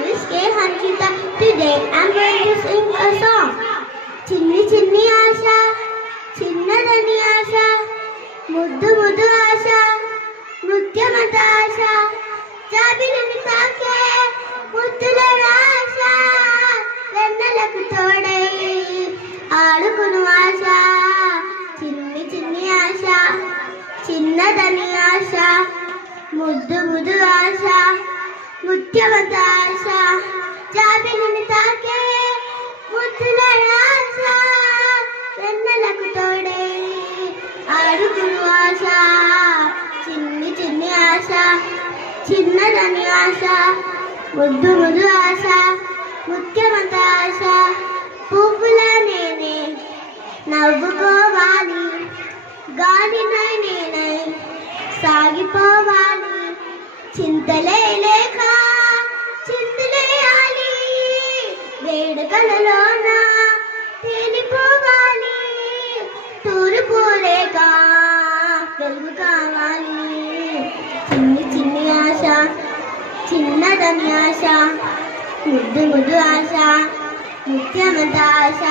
name is K. Hanshita. Today I'm going to sing a song. Chinni chinni aasha, chinnadani aasha, muddu muddu aasha, mutyamata aasha, జాబిలిని తాకే ముద్దుల ఆశ, వెన్నెలకు తోడై ఆడుకును ఆశ. చిన్ని చిన్ని ఆశ, చిన్నదని ఆశ, ముద్దు ముద్దు ఆశ, ముత్యమంత ఆశ, జాబిలిని తాకే ముద్దుల ఆశ, వెన్నెలకు తోడై ఆడుకును ఆశ. చిన్ని చిన్ని ఆశ, చిన్నదని ఆశ, ముద్దు ముద్దు ఆశ, ముత్యమంత ఆశ. పువ్వుల నేనే నవ్వుకోవాలి, గాలినై నేనై సాగిపోవాలి. చింతలే లేక చింతలేయాలి, వేడుకలలోన తేలిపోవాలి. తూర్పు లేక వెలుగు కావాలి. చిన్ని చిన్ని ఆశ, చిన్నదని ఆశ, ముద్దు ముద్దు ఆశ, ముత్యమంత ఆశ.